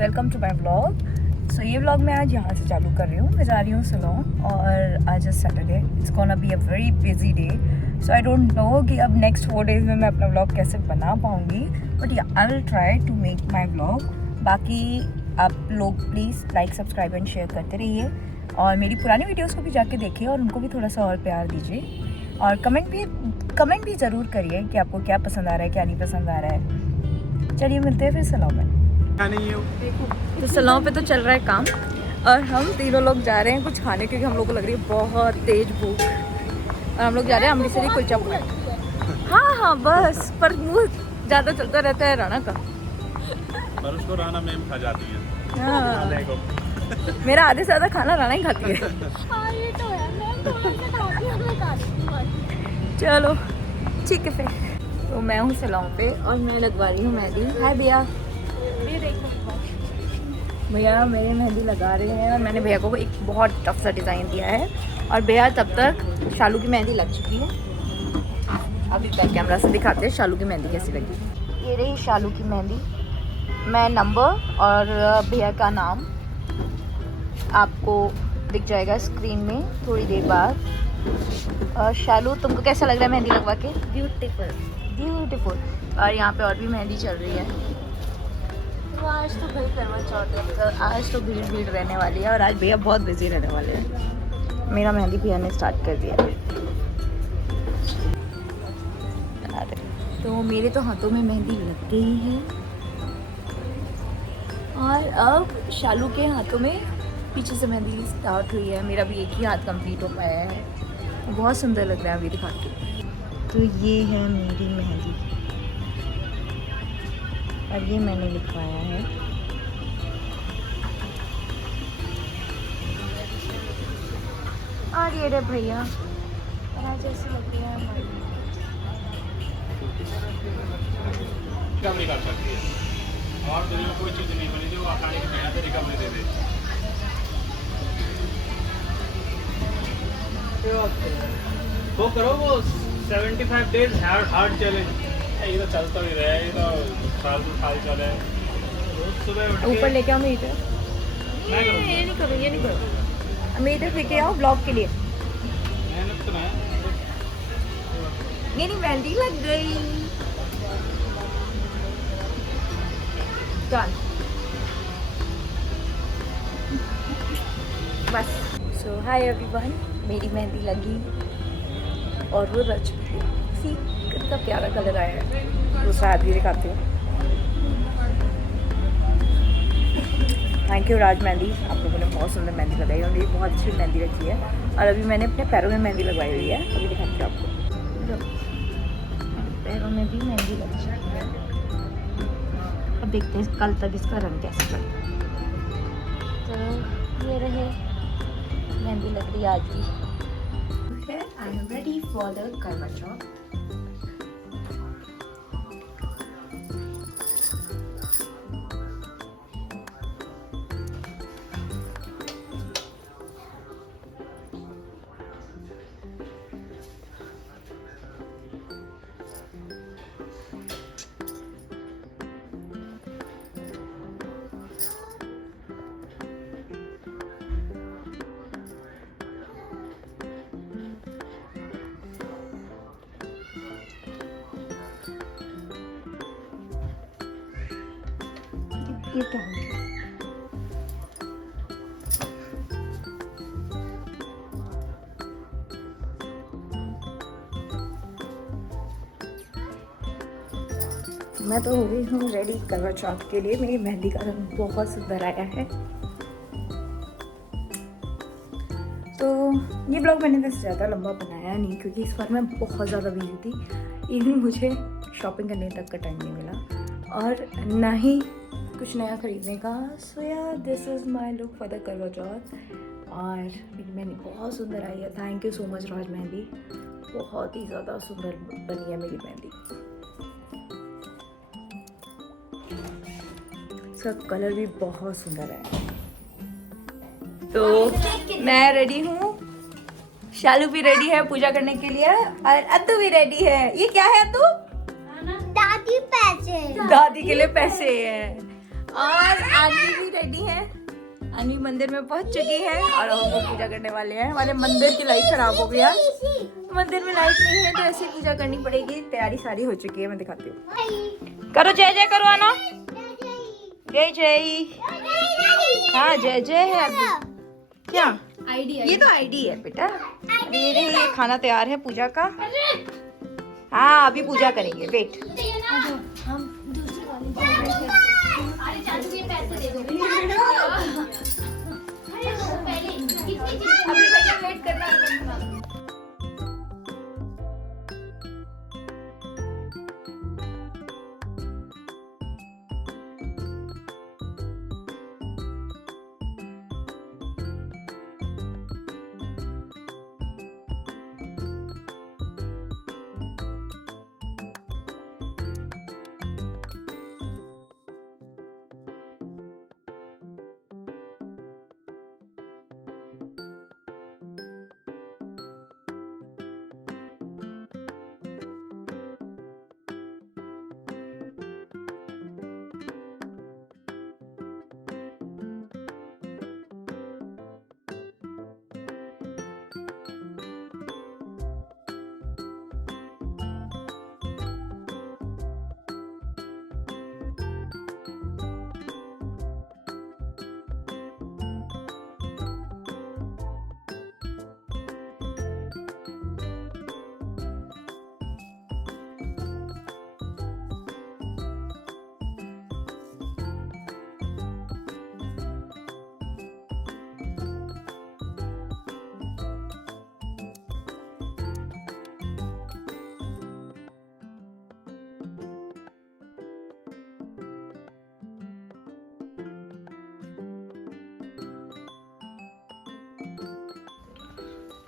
Welcome to my vlog. So ये vlog मैं आज यहाँ से चालू कर रही हूँ। मैं जा रही हूँ सलोन और आज है Saturday. It's gonna be a very busy day. So I don't know कि अब नेक्स्ट 4 डेज़ में मैं अपना व्लॉग कैसे बना पाऊँगी, बट या I will try to make my vlog. बाकी आप लोग please like subscribe and share करते रहिए और मेरी पुरानी वीडियोज़ को भी जाके देखिए और उनको भी थोड़ा सा और प्यार दीजिए और कमेंट भी ज़रूर करिए कि आपको क्या पसंद आ रहा है क्या नहीं पसंद आ रहा है। चलिए मिलते हैं फिर सलाम में। तो सलाम पे तो चल रहा है काम और हम तीनों लोग जा रहे हैं कुछ खाने, क्योंकि हम लोग को लग रही है बहुत तेज भूख और हम लोग जा रहे हैं अमृतसरी कुलचा भूख। हाँ बस, पर मुँह ज़्यादा चलता रहता है राना का। पर उसको राना मैम खा जाती है। हाँ मेरा आधे से ज़्यादा खाना राना ही खाती है। ये तो है, मैं थोड़ा सा खाती हूँ, मैं खाती हूँ। चलो ठीक है फिर। तो मैं हूँ सलाम पे और मैं लगवा रही हूँ मेहंदी। हाय भैया। भैया मेरे मेहंदी लगा रहे हैं और मैंने भैया को एक बहुत टफ सा डिज़ाइन दिया है और भैया तब तक शालू की मेहंदी लग चुकी है। अभी बैक कैमरा से दिखाते हैं शालू की मेहंदी कैसी लगी। ये रही शालू की मेहंदी। मैं नंबर और भैया का नाम आपको दिख जाएगा स्क्रीन में थोड़ी देर बाद। शालू तुमको कैसा लग रहा है मेहंदी लगवा के? ब्यूटीफुल। और यहाँ पे और भी मेहंदी चल रही है। तो आज तो भाई करवा चौथ है, तो आज तो भीड़ रहने वाली है और आज भैया बहुत बिजी रहने वाले हैं। मेरा मेहंदी भैया ने स्टार्ट कर दिया। तो मेरे तो हाथों में मेहंदी लग गई है और अब शालू के हाथों में पीछे से मेहंदी स्टार्ट हुई है। मेरा भी एक ही हाथ कंप्लीट हो पाया है, बहुत सुंदर लग रहा है अभी दिखा के। तो ये है मेरी मेहंदी और ये मैंने लिखवाया है। और ये रे भैया जैसी लग रही है हमारी। कम नहीं कर सकती है और दुनिया में कोई चीज़ नहीं बनी जो आसानी से मेहनत से रिकवरी दे दे। वो करो वो 75 डेज हार्ड चैलेंज। ये तो चलता ही रहे, ये तो साल चले। रोज सुबह उठ के ऊपर लेके आओ मीटर। मैं करूँगा। ये नहीं करो मीटर लेके आओ ब्लॉग के लिए। मेहनत तो है। मेरी मेहंदी लग गई। डन। बस। सो हाय एवरीवन, मेरी मेहंदी लगी और वो रच भी गई। सी कितना प्यारा कलर आया है। दूसरा हाथ भी दिखाती हूँ। थैंक यू राज मेहंदी, आप लोगों ने बहुत सुंदर मेहंदी लगाई और मेरी बहुत अच्छी मेहंदी रखी है। और अभी मैंने अपने पैरों में मेहंदी लगवाई हुई है, अभी दिखाती हूँ आपको। पैरों में भी मेहंदी लग चुकी है। अब देखते हैं कल तक इसका रंग कैसा चलता है। तो ये रहे मेहंदी लग रही है आज भी। I am ready for the करवा चौथ। ये क्या हो गया? मैं तो हो गई हूँ रेडी करवा चौथ के लिए। मेरी मेहंदी का रंग बहुत सुंदर आया है। तो ये ब्लॉग मैंने वैसे ज़्यादा लंबा बनाया नहीं क्योंकि इस बार मैं बहुत ज़्यादा बिजी थी। इवन मुझे शॉपिंग करने तक का टाइम नहीं मिला और ना ही कुछ नया खरीदने का। सो या this is my look for the करवा चौथ और मेरी मेहंदी बहुत सुंदर आई है। थैंक यू सो मच राज मेहंदी, बहुत ही ज़्यादा सुंदर बनी है मेरी मेहंदी। इसका कलर भी बहुत सुंदर है। तो मैं रेडी हूँ, शालू भी रेडी है पूजा करने के लिए और अद्दू भी रेडी है। ये क्या है अद्दू? दादी पैसे, दादी के लिए पैसे हैं। और आनी भी रेडी है। आनी मंदिर में पहुंच चुकी है और हम लोग पूजा करने वाले हैं। हमारे मंदिर की लाइट खराब हो गया, मंदिर में लाइट नहीं है तो ऐसे पूजा करनी पड़ेगी। तैयारी सारी हो चुकी है, मैं दिखाती हूँ। करो जय जय करो आना, जय जय। हाँ जय जय है अभी। क्या आईडी ये तो आईडी है बेटा। ये खाना तैयार है पूजा का। हाँ अभी पूजा करेंगे, वेट। हम दूसरी वाली अरे चाचू ये पैसे दे दो पहले कितनी अभी भैया वेट करना।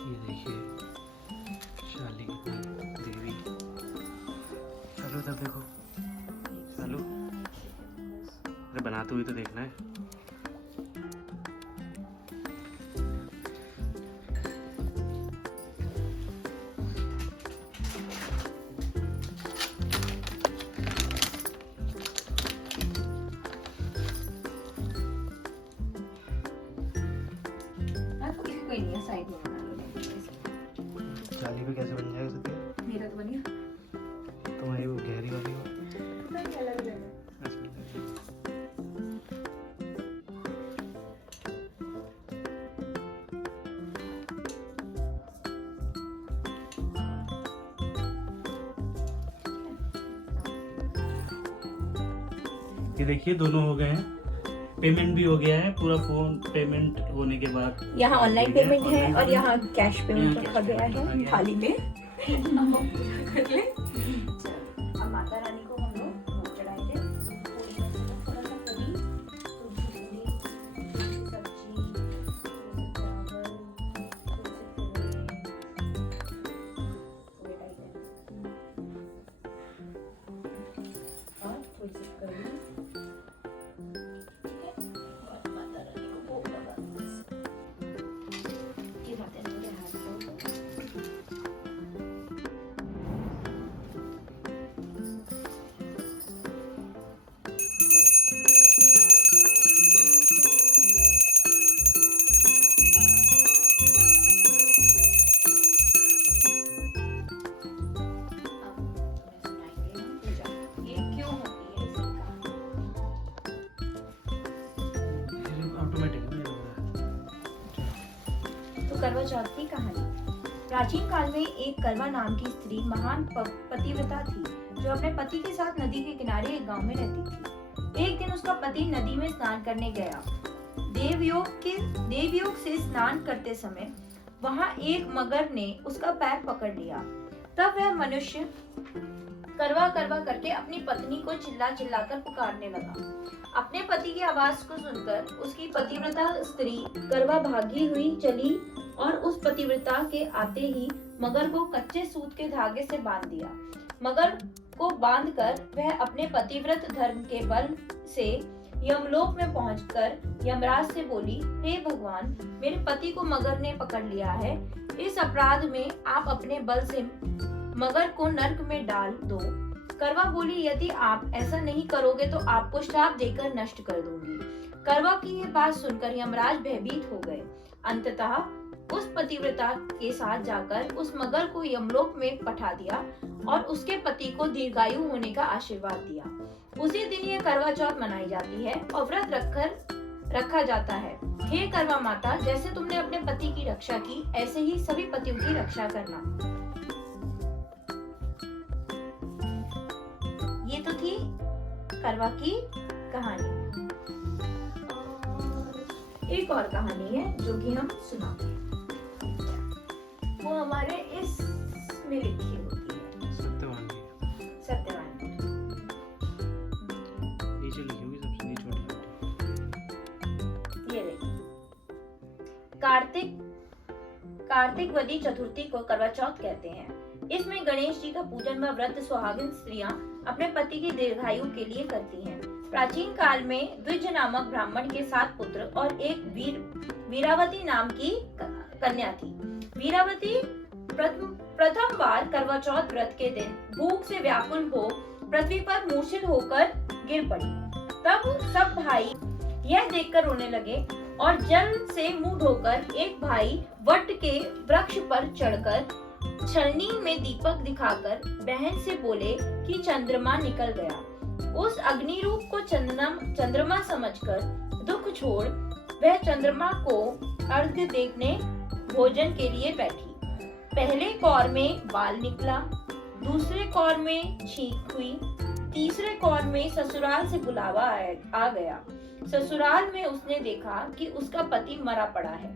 ये देखिए शाली देवी। चलो तब देखो, चलो अरे बनाते हुए तो देखना है। कोई नहीं है, साइड में बना लो। शाली पे कैसे बन जाएगा सत्य? मेरा तो बन गया। तुम्हारी वो गहरी वाली हो। अलग जगह। ये देखिए दोनों हो गए हैं, पेमेंट भी हो गया है पूरा। फोन पेमेंट होने के बाद यहाँ ऑनलाइन पेमेंट है online और यहाँ कैश पेमेंट यहाँ रखा गया cash payment है रखा थाली में। कर ले। अब माता रानी को हम लोग भोग चढ़ाएंगे। पूरी में थोड़ा सा पूरी, दूध की पूरी, सब्जी, चावल, और थोड़ी सी कढ़ी। करवा चौथ की कहानी। प्राचीन काल में एक करवा नाम की स्त्री महान पतिव्रता थी जो अपने पति के साथ नदी के किनारे एक गांव में रहती थी। एक दिन उसका पति नदी में स्नान करने गया। देवयोग से स्नान करते समय वहां एक मगर ने उसका पैर पकड़ लिया। तब वह मनुष्य करवा करवा करके अपनी पत्नी को चिल्ला चिल्ला कर पुकारने लगा। अपने पति की आवाज को सुनकर उसकी पतिव्रता स्त्री करवा भागी हुई चली और उस पतिव्रता के आते ही मगर को कच्चे सूत के धागे से बांध दिया। मगर को बांधकर वह अपने पतिव्रत धर्म के बल से यमलोक में पहुंचकर यमराज से बोली, हे भगवान, मेरे पति को मगर ने पकड़ लिया है। इस अपराध में आप अपने बल से मगर को नरक में डाल दो करवा बोली, यदि आप ऐसा नहीं करोगे तो आपको श्राप देकर नष्ट कर दूंगी। करवा की यह बात सुनकर यमराज भयभीत हो गए। अंततः उस पतिव्रता के साथ जाकर उस मगर को यमलोक में पठा दिया और उसके पति को दीर्घायु होने का आशीर्वाद दिया। उसी दिन यह करवा चौथ मनाई जाती है और व्रत रखा जाता है। हे करवा माता, जैसे तुमने अपने पति की रक्षा की, ऐसे ही सभी पतियों की रक्षा करना। ये तो थी करवा की कहानी। एक और कहानी है जो कि हम सुनाते हैं, वो हमारे इसमें लिखी होती है। सत्यवान की सत्यवान नीचे लिखी होगी, सबसे नीचे छोटी। ये देखिए, कार्तिक वदी चतुर्थी को करवा चौथ कहते हैं। इसमें गणेश जी का पूजन व व्रत सुहागिन स्त्रियां अपने पति की दीर्घायु के लिए करती हैं। प्राचीन काल में द्विज नामक ब्राह्मण के 7 पुत्र और एक वीरावती नाम की कन्या थी। वीरावती प्रथम बार करवा चौथ व्रत के दिन भूख से व्याकुल हो पृथ्वी पर मूर्छित होकर गिर पड़ी। तब सब भाई यह देखकर रोने लगे और जल से मुंह धोकर एक भाई वट के वृक्ष पर चढ़कर छलनी में दीपक दिखाकर बहन से बोले कि चंद्रमा निकल गया। उस अग्नि रूप को चंद्रमा समझकर दुख छोड़ वह चंद्रमा को अर्घ्य देखने भोजन के लिए बैठी। पहले कौर में बाल निकला, दूसरे कौर में छींक हुई, तीसरे कौर में ससुराल से बुलावा आ गया। ससुराल में उसने देखा कि उसका पति मरा पड़ा है।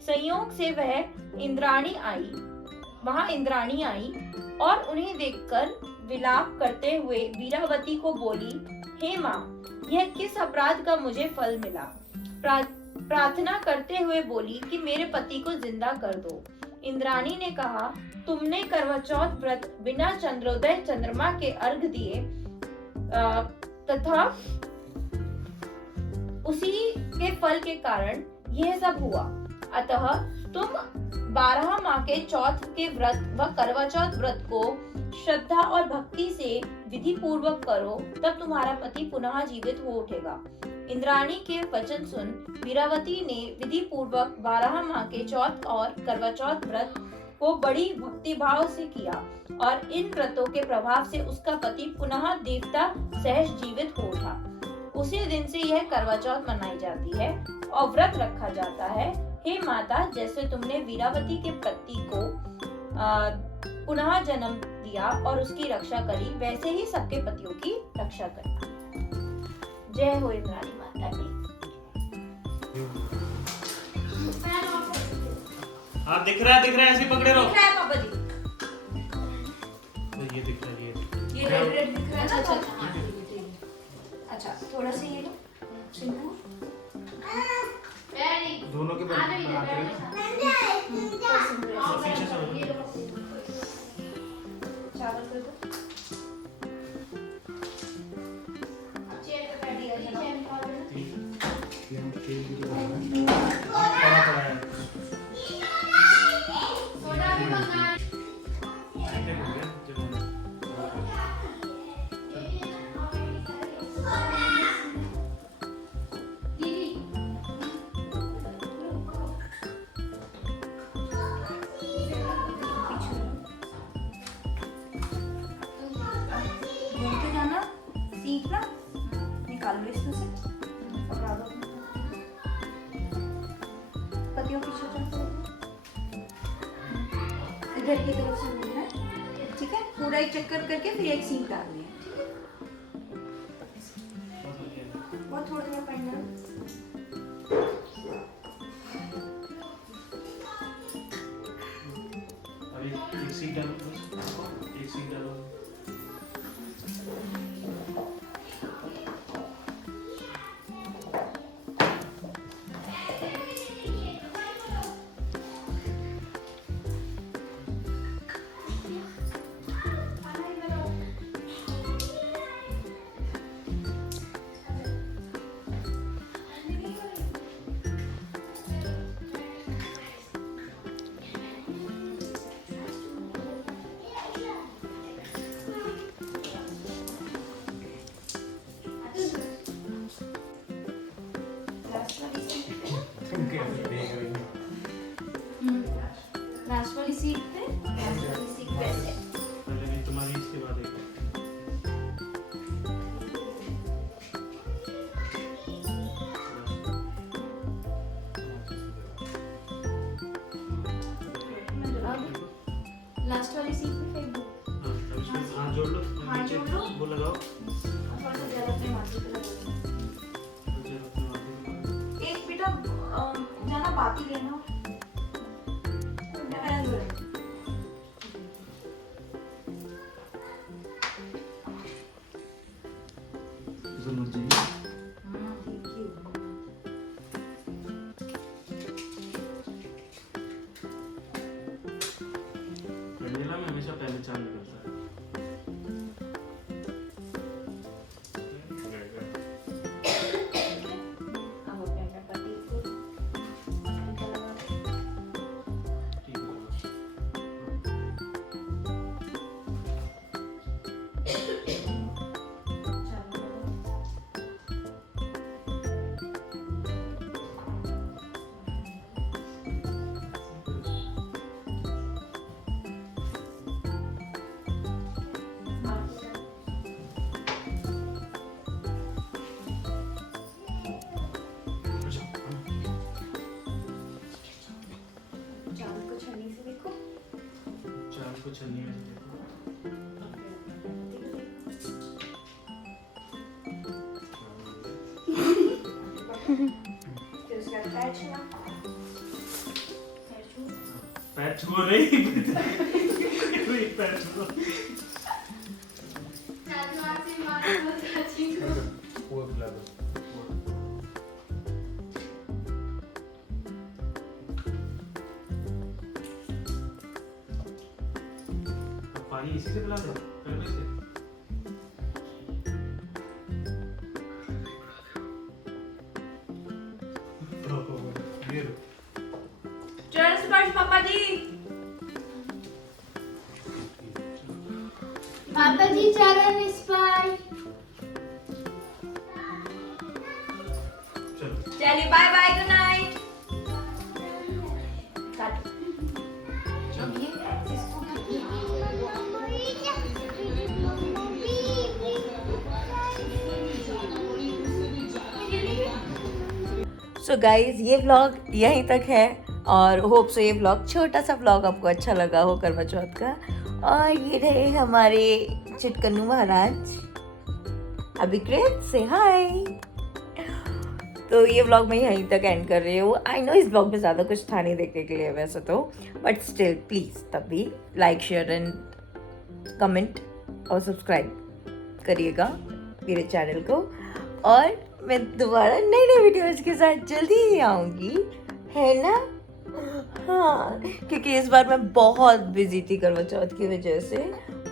संयोग से वहां इंद्राणी आई और उन्हें देखकर विलाप करते हुए वीरावती को बोली, हे माँ, यह किस अपराध का मुझे फल मिला? प्रार्थना करते हुए बोली कि मेरे पति को जिंदा कर दो। इंद्राणी ने कहा, तुमने करवा चौथ व्रत बिना चंद्रोदय चंद्रमा के अर्घ दिए तथा उसी के फल के कारण यह सब हुआ। अतः तुम 12 माह के चौथ के व्रत व करवा चौथ व्रत को श्रद्धा और भक्ति से विधि पूर्वक करो, तब तुम्हारा पति पुनः जीवित हो उठेगा। इंद्राणी के वचन सुन वीरावती ने विधि पूर्वक 12 माह के चौथ और करवा चौथ व्रत को बड़ी भक्ति भाव से किया और इन व्रतों के प्रभाव से उसका पति पुनः देवता सहज जीवित हो उठा। उसी दिन से यह करवा चौथ मनाई जाती है और व्रत रखा जाता है। हे माता, जैसे तुमने वीरावती के पति को पुनः जन्म दिया और उसकी रक्षा करी, वैसे ही सबके पतियों की रक्षा करना। जय हो इंद्राणी माता की। हाँ, दिख रहा है, ऐसे पकड़े रहो। दिख रहा है पापा जी? तो ये दिख रहा है, ये रेड दिख रहा है ना? अच्छा, थोड़ा सा ये लो सिंदूर। दोनों के बनाते हैं। पीछे से चावल कर दो। निकाल लो इसमें से, पकड़ा दो। पतियों पीछे इधर की तरफ से घूमना है, ठीक है? पूरा एक चक्कर करके फिर एक सीख डालनी है। बहुत थोड़ा थोड़ा पानी डालो। एक सीट डालो, एक सीट डालो। एक बेटा जाना बात ही लेना वेनिला में हमेशा पहले चांद निकलता है। ठीक है। चांद को छन्नी से देखो। चांद को छन्नी में से देखो। फिर उसके बाद पैर छुआ। पैर छुओ नहीं। पैर छुओ। वो खिला दो। पानी इसी से पिला दो पहले से। ये लो। चरण स्पर्श पापा जी। पापा जी चरण स्पर्श। चलो। चलिए bye bye good night. So guys ये व्लॉग यहीं तक है और होप सो ये व्लॉग छोटा सा व्लॉग आपको अच्छा लगा हो करवा चौथ का। और ये रहे हमारे चिटकन्नू महाराज अभिकृत से हाय। तो ये व्लॉग मैं यहीं तक एंड कर रही हूँ। आई नो इस व्लॉग में ज़्यादा कुछ था नहीं देखने के लिए वैसे तो, बट स्टिल प्लीज़ तब भी लाइक शेयर एंड कमेंट और सब्सक्राइब करिएगा मेरे चैनल को। और मैं दोबारा नई नई वीडियोज़ के साथ जल्दी ही आऊँगी, है ना? हाँ, क्योंकि इस बार मैं बहुत बिजी थी करवा चौथ की वजह से,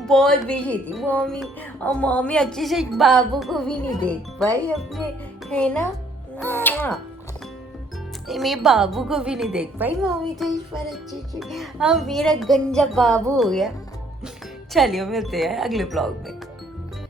बहुत बिजी थी मम्मी। और मम्मी अच्छे से बाबू को भी नहीं देख पाई अपने, है ना? मेरे बाबू को भी नहीं देख पाई मम्मी तो इस बार अच्छे से। अब मेरा गंजा बाबू हो गया। चलिए मिलते हैं अगले ब्लॉग में।